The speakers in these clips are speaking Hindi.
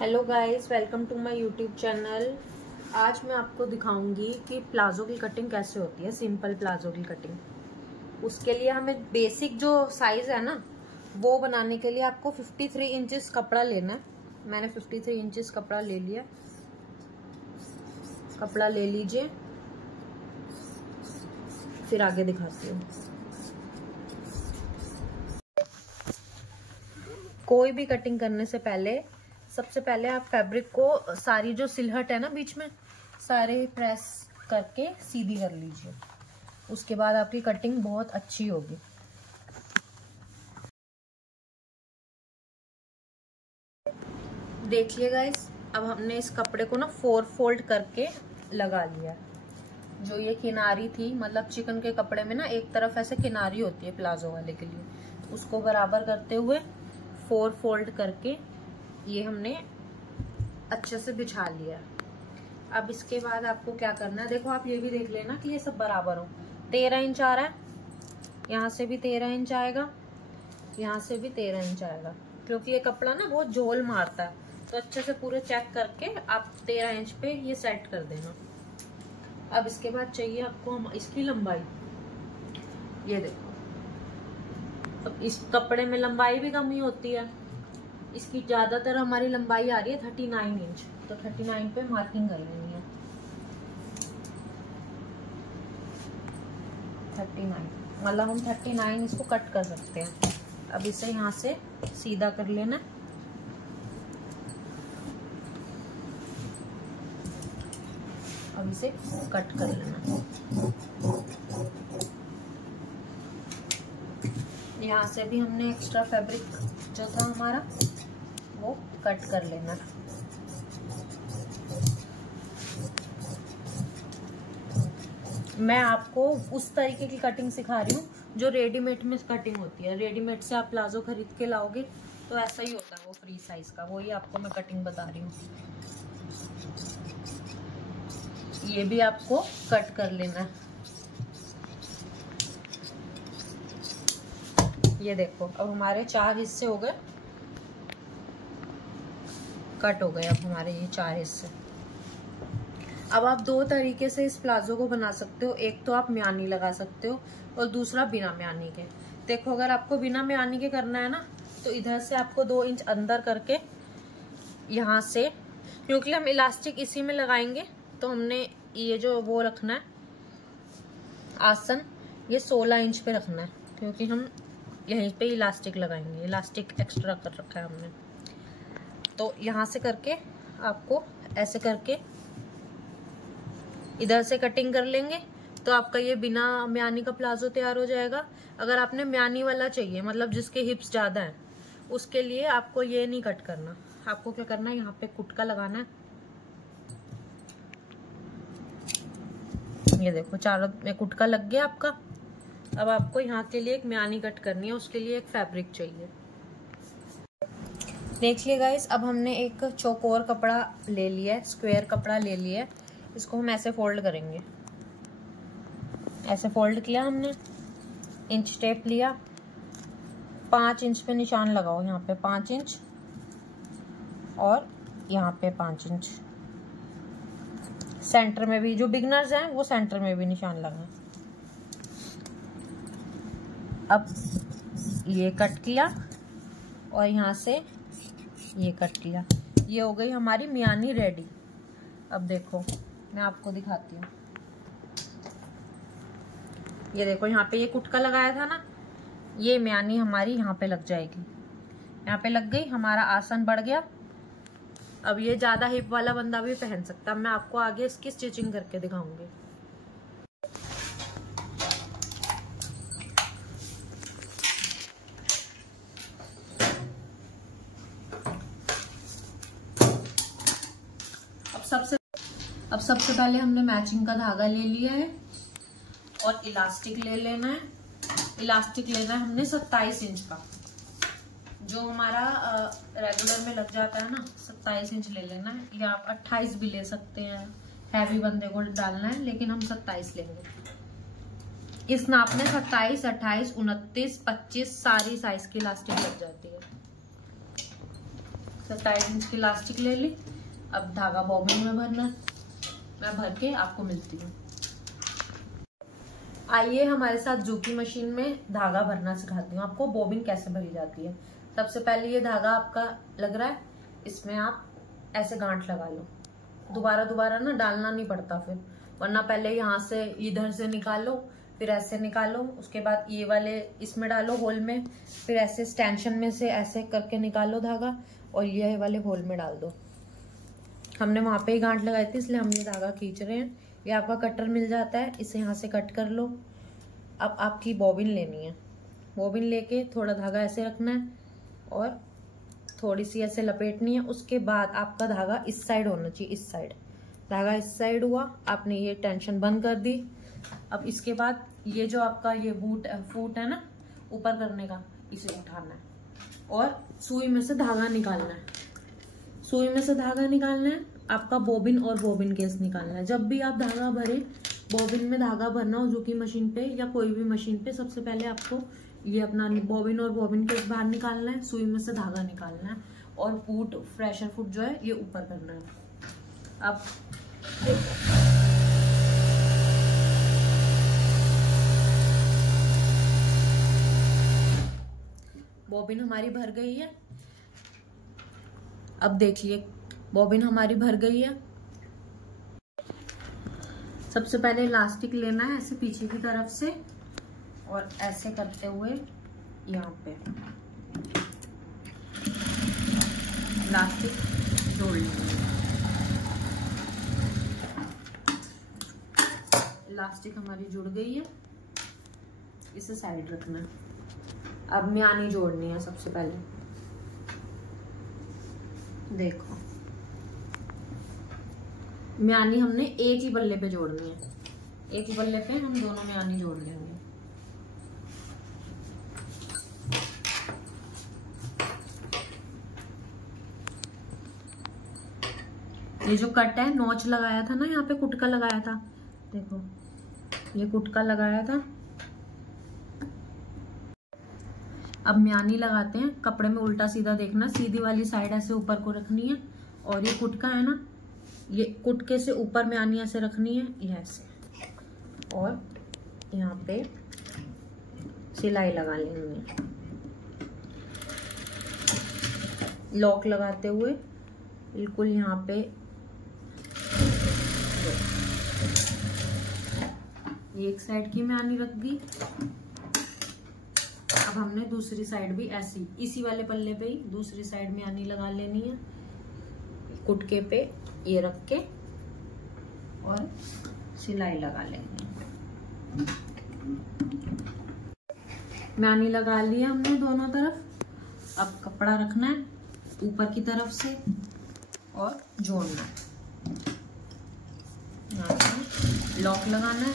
Hello guys, welcome to my YouTube channel. आज मैं आपको दिखाऊंगी कि प्लाजो की कटिंग कैसे होती है, सिंपल प्लाजो की कटिंग। उसके लिए हमें बेसिक जो साइज है ना, वो बनाने के लिए आपको 53 इंचेस कपड़ा लेना है। मैंने 53 इंचेस कपड़ा ले लिया। कपड़ा ले लीजिए, फिर आगे दिखाती हूँ। कोई भी कटिंग करने से पहले सबसे पहले आप फैब्रिक को सारी जो सिलहट है ना बीच में, सारे प्रेस करके सीधी कर लीजिए। उसके बाद आपकी कटिंग बहुत अच्छी होगी। देखिए गाइस, अब हमने इस कपड़े को ना 4 फोल्ड करके लगा लिया। जो ये किनारी थी, मतलब चिकन के कपड़े में ना एक तरफ ऐसे किनारी होती है प्लाजो वाले के लिए, उसको बराबर करते हुए 4 फोल्ड करके ये हमने अच्छे से बिछा लिया। अब इसके बाद आपको क्या करना है, देखो आप ये भी देख लेना कि ये सब बराबर हो। 13 इंच आ रहा है, यहाँ से भी 13 इंच आएगा, यहाँ से भी 13 इंच आएगा, क्योंकि ये कपड़ा ना बहुत झोल मारता है। तो अच्छे से पूरे चेक करके आप 13 इंच पे ये सेट कर देना। अब इसके बाद चाहिए आपको हम इसकी लंबाई। ये देखो, अब इस कपड़े में लंबाई भी कम ही होती है। इसकी ज्यादातर हमारी लंबाई आ रही है 39 इंच, तो 39 पे मार्किंग कर लेनी है। 39 मतलब हम 39 इसको कट कर सकते हैं। अब इसे यहाँ से सीधा कर लेना। अब इसे कट कर लेना। यहाँ से भी हमने एक्स्ट्रा फैब्रिक जो था हमारा वो कट कर लेना। मैं आपको उस तरीके की कटिंग सिखा रही हूँ जो रेडीमेड में कटिंग होती है। रेडीमेड से आप प्लाजो खरीद के लाओगे तो ऐसा ही होता है, वो फ्री साइज का, वही आपको मैं कटिंग बता रही हूँ। ये भी आपको कट कर लेना है। ये देखो, अब हमारे 4 हिस्से हो गए, कट हो गए अब हमारे ये 4 हिस्से। अब आप 2 तरीके से इस प्लाजो को बना सकते हो। एक तो आप म्यानी लगा सकते हो और दूसरा बिना म्यानी के। देखो, अगर आपको बिना म्यानी के करना है ना, तो इधर से आपको 2 इंच अंदर करके यहाँ से, क्योंकि हम इलास्टिक इसी में लगाएंगे, तो हमने ये जो वो रखना है आसन, ये 16 इंच पे रखना है, क्योंकि हम यहीं पे इलास्टिक लगाएंगे। इलास्टिक एक्स्ट्रा कर रखा है हमने। तो यहाँ से करके आपको ऐसे करके इधर से कटिंग कर लेंगे, तो आपका ये बिना म्यानी का प्लाजो तैयार हो जाएगा। अगर आपने म्यानी वाला चाहिए, मतलब जिसके हिप्स ज्यादा हैं, उसके लिए आपको ये नहीं कट करना। आपको क्या करना है, यहाँ पे कुटका लगाना है। ये देखो, चारों में कुटका लग गया आपका। अब आपको यहाँ के लिए एक म्यानी कट करनी है, उसके लिए एक फैब्रिक चाहिए। देखिए गाइस, अब हमने एक चौकोर कपड़ा ले लिया है, स्क्वायर कपड़ा ले लिया है। इसको हम ऐसे फोल्ड करेंगे। ऐसे फोल्ड किया हमने, इंच टेप लिया, 5 इंच पे निशान लगाओ। यहाँ पे 5 इंच और यहाँ पे 5 इंच। सेंटर में भी, जो बिगनर्स हैं वो सेंटर में भी निशान लगाएं। अब ये कट किया और यहाँ से ये कट किया। ये हो गई हमारी म्यानी रेडी। अब देखो, मैं आपको दिखाती हूँ। ये देखो, यहाँ पे ये कुटका लगाया था ना, ये म्यानी हमारी यहाँ पे लग जाएगी। यहाँ पे लग गई, हमारा आसन बढ़ गया। अब ये ज्यादा हिप वाला बंदा भी पहन सकता है। मैं आपको आगे इसकी स्टिचिंग करके दिखाऊंगी। अब सबसे पहले हमने मैचिंग का धागा ले लिया है और इलास्टिक ले लेना है। इलास्टिक लेना है हमने 27 इंच का, जो हमारा रेगुलर में लग जाता है ना, 27 इंच ले लेना है। या आप 28 भी ले सकते हैं, हैवी बंदे को डालना है, लेकिन हम 27 लेंगे। इस नाप में 27, 28, 29, 25 सारी साइज की इलास्टिक लग जाती है। 27 इंच की इलास्टिक ले ली। अब धागा बॉबिन में भरना, मैं भर के आपको मिलती हूँ। आइए हमारे साथ जूकी मशीन में धागा भरना सिखाती हूँ आपको, बॉबिन कैसे भरी जाती है। सबसे पहले ये धागा आपका लग रहा है, इसमें आप ऐसे गांठ लगा लो। दोबारा ना डालना नहीं पड़ता फिर, वरना पहले यहाँ से इधर से निकालो, फिर ऐसे निकालो, उसके बाद ये वाले इसमें डालो होल में, फिर ऐसे स्टेंशन में से ऐसे करके निकालो धागा और ये वाले होल में डाल दो। हमने वहां पे ही गांठ लगाई थी इसलिए हम ये धागा खींच रहे हैं। ये आपका कटर मिल जाता है, इसे यहाँ से कट कर लो। अब आपकी बॉबिन लेनी है, बॉबिन लेके थोड़ा धागा ऐसे रखना है और थोड़ी सी ऐसे लपेटनी है। उसके बाद आपका धागा इस साइड होना चाहिए, इस साइड धागा इस साइड हुआ, आपने ये टेंशन बंद कर दी। अब इसके बाद ये जो आपका ये फूट है ना ऊपर करने का, इसे उठाना है और सुई में से धागा निकालना है। सुई में से धागा निकालना है, आपका बॉबिन और बॉबिन केस निकालना है। जब भी आप धागा भरे, बॉबिन में धागा भरना हो जूकी मशीन पे या कोई भी मशीन पे, सबसे पहले आपको ये अपना बॉबिन और बॉबिन केस बाहर निकालना है, सुई में से धागा निकालना है और फूट फ्रेशर फूट जो है ये ऊपर करना है। अब देखो बॉबिन हमारी भर गई है। अब देखिए बॉबिन हमारी भर गई है। सबसे पहले इलास्टिक लेना है ऐसे पीछे की तरफ से और ऐसे करते हुए यहाँ पे इलास्टिक जोड़ लेंगे। इलास्टिक हमारी जुड़ गई है, इसे साइड रखना है। अब म्यानी जोड़नी है। सबसे पहले देखो म्यानी हमने एक ही बल्ले पे जोड़नी है, एक ही बल्ले पे हम दोनों म्यानी जोड़ लेंगे। ये जो कट है, नोच लगाया था ना, यहाँ पे कुटका लगाया था, देखो ये कुटका लगाया था। अब म्यानी लगाते हैं। कपड़े में उल्टा सीधा देखना, सीधी वाली साइड ऐसे ऊपर को रखनी है और ये कुटका है ना, ये कुटके से ऊपर म्यानी ऐसे रखनी है, ये ऐसे, और यहाँ पे सिलाई लगा लेनी है। लॉक लगाते हुए बिल्कुल यहाँ पे एक साइड की म्यानी रख दी। अब हमने दूसरी साइड भी ऐसी इसी वाले पल्ले पे ही दूसरी साइड म्यानी लगा लेनी है। कुटके पे ये रख के और सिलाई लगा लेंगे। म्यानी लगा ली है हमने दोनों तरफ। अब कपड़ा रखना है ऊपर की तरफ से और जोड़ना है, यहाँ से लॉक लगाना है,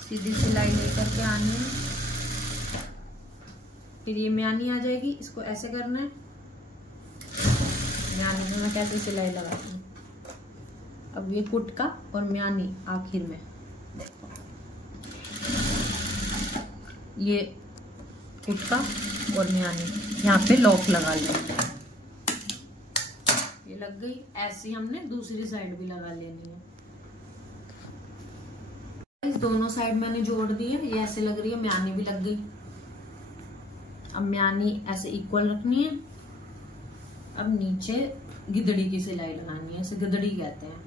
सीधी सिलाई लेकर के आनी है। फिर ये म्यानी आ जाएगी, इसको ऐसे करना है। म्यानी में मैं कैसे सिलाई लगाती हूँ। अब ये कुटका और म्यानी आखिर में, ये कुटका और म्यानी यहाँ पे लॉक लगा लिया, ये लग गई। ऐसी हमने दूसरी साइड भी लगा लेनी है। इस दोनों साइड मैंने जोड़ दी है, ये ऐसे लग रही है, म्यानी भी लग गई। अब म्यानी ऐसे इक्वल रखनी है। अब नीचे गिदड़ी की सिलाई लगानी है, इसे गिदड़ी कहते हैं।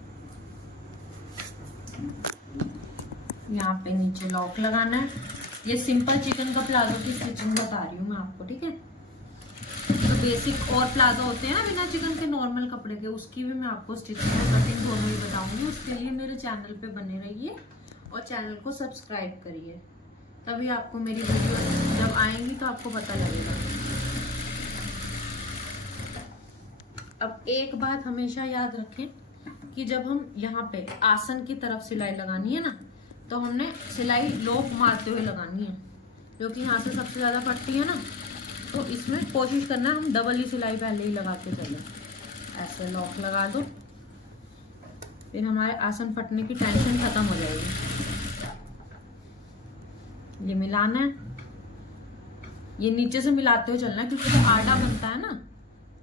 यहाँ पे नीचे लॉक लगाना है। ये सिंपल चिकन का प्लाजो की स्टिचिंग बता रही हूँ मैं आपको, ठीक है। तो बेसिक और प्लाजो होते हैं ना बिना चिकन के, नॉर्मल कपड़े के, उसकी भी मैं आपको स्टिचिंग और कटिंग दोनों ही बताऊंगी। उसके लिए मेरे चैनल पे बने रहिए और चैनल को सब्सक्राइब करिए, तभी आपको मेरी वीडियो जब आएंगी तो आपको पता लगेगा। अब एक बात हमेशा याद रखें कि जब हम यहाँ पे आसन की तरफ सिलाई लगानी है ना, तो हमने सिलाई लॉक मारते हुए लगानी है, क्योंकि यहाँ से सबसे ज्यादा फटती है ना। तो इसमें कोशिश करना है हम डबल ही सिलाई पहले ही लगा के चले। ऐसे लॉक लगा दो, फिर हमारे आसन फटने की टेंशन खत्म हो जाएगी। ये मिलाना है, ये नीचे से मिलाते हुए चलना है, क्योंकि जो आटा बनता है ना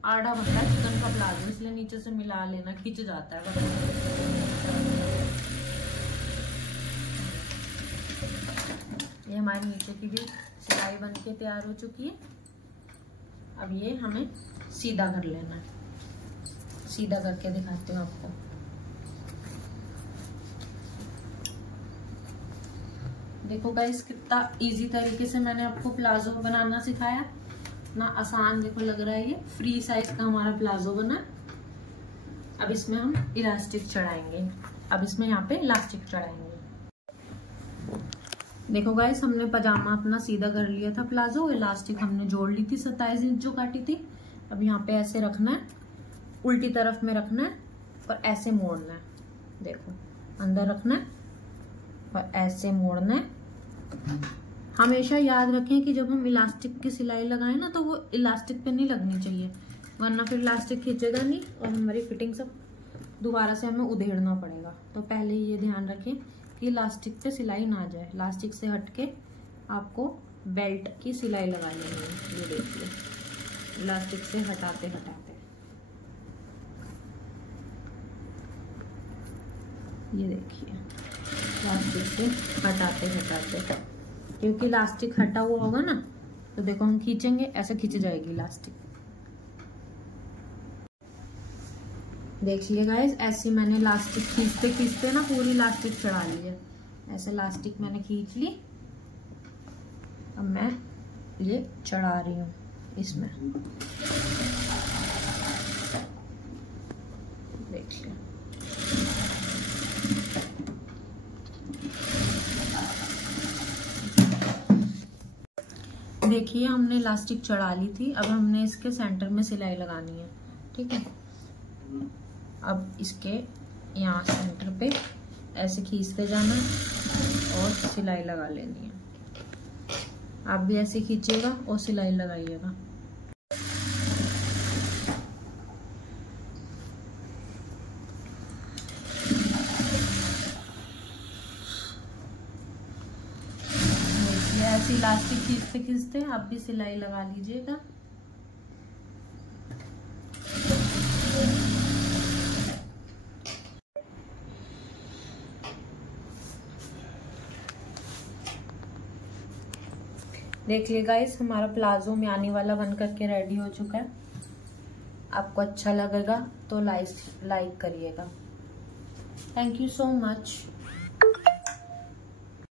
आड़ा बनता है चिकन का प्लाजो, इसलिए नीचे से मिला लेना, खिंच जाता है। ये हमारे नीचे की भी सिलाई बन के तैयार हो चुकी है। अब ये हमें सीधा कर लेना है, सीधा करके दिखाती हूँ आपको। देखो गाइस कितना इजी तरीके से मैंने आपको प्लाजो बनाना सिखाया ना, आसान देखो लग रहा है। ये फ्री साइज का हमारा प्लाजो बना। अब इसमें हम इलास्टिक चढ़ाएंगे, अब इसमें यहाँ पे इलास्टिक चढ़ाएंगे। देखो गाइस हमने पजामा अपना सीधा कर लिया था प्लाजो, इलास्टिक हमने जोड़ ली थी 27 इंच जो काटी थी। अब यहाँ पे ऐसे रखना है, उल्टी तरफ में रखना है और ऐसे मोड़ना है। देखो अंदर रखना है और ऐसे मोड़ना है। हमेशा याद रखें कि जब हम इलास्टिक की सिलाई लगाएं ना, तो वो इलास्टिक पे नहीं लगनी चाहिए, वरना फिर इलास्टिक खींचेगा नहीं और हमारी फिटिंग सब दोबारा से हमें उधेड़ना पड़ेगा। तो पहले ये ध्यान रखें कि इलास्टिक पे सिलाई ना जाए। इलास्टिक से हटके आपको बेल्ट की सिलाई लगा लेनी है। ये देखिए इलास्टिक से हटाते हटाते, ये देखिए इलास्टिक से हटाते हटाते, क्योंकि इलास्टिक हटा हुआ होगा ना तो देखो हम खींचेंगे ऐसे खींच जाएगी इलास्टिक। देखिए गाइस ऐसे मैंने इलास्टिक खींचते खींचते ना पूरी इलास्टिक चढ़ा ली है। ऐसे इलास्टिक मैंने खींच ली, अब मैं ये चढ़ा रही हूँ इसमें। देखिए देखिए हमने इलास्टिक चढ़ा ली थी। अब हमने इसके सेंटर में सिलाई लगानी है, ठीक है। अब इसके यहाँ सेंटर पे ऐसे खींचते जाना और सिलाई लगा लेनी है। आप भी ऐसे खींचिएगा और सिलाई लगाइएगा। ऐसे इलास्टिक खींचते खींचते आप भी सिलाई लगा लीजिएगा। देखिए गाइस हमारा प्लाजो म्यानी वाला बन करके रेडी हो चुका है। आपको अच्छा लगेगा तो लाइक करिएगा। Thank you so much.